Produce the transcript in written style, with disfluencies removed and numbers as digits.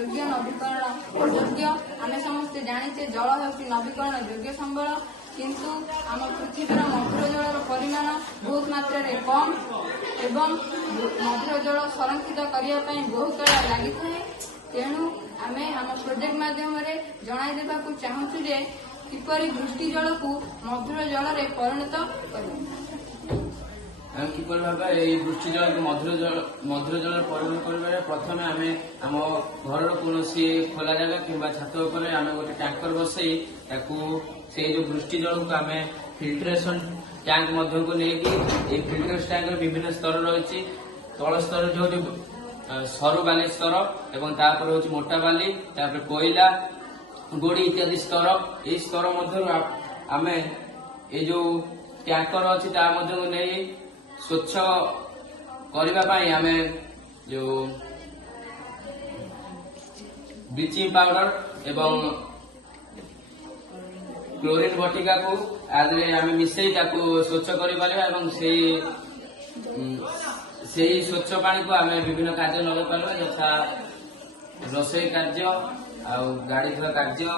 योग्य नवीकरण अयोग्य। आम समस्ते जाचे जल होती नवीकरण योग्य संबल किंतु आम पृथ्वीर मधुर जलर परिमाण बहुत मात्रा कम एवं मधुर जल संरक्षित करने बहुत काल लगी था। तेणु आम प्रोजेक्ट माध्यम जन चाहूँ जे किपरि वृष्टि जल को मधुर जल में परिणत कर किपर भाव वृष्टि जल को मधुर जल परिणत कर प्रथम आम आम घर कौन खोला जगह कि छात आम गोटे टैंकर बसई से जो वृष्टि जल को आम फिल्ट्रेशन टैंक मध्य को लेकिन फिल्ट्रेशन टैंक विभिन्न स्तर रही तल स्तर जो सरू बाली स्तर एवं तापर हूँ मोटा बाली कोयला गोड़ी इत्यादि स्तर ये स्तर मध्य आम ये जो टैंकर अच्छी नहीं स्वच्छ करने आम जो ब्लीचिंग पाउडर एवं क्लोरीन बटिका को आम मिसई स्वच्छ कर स्वच्छ पानी को आम विभिन्न कार्य लगे पार यथा रोषे कार्य आ गाड़ी धुआ कार्य।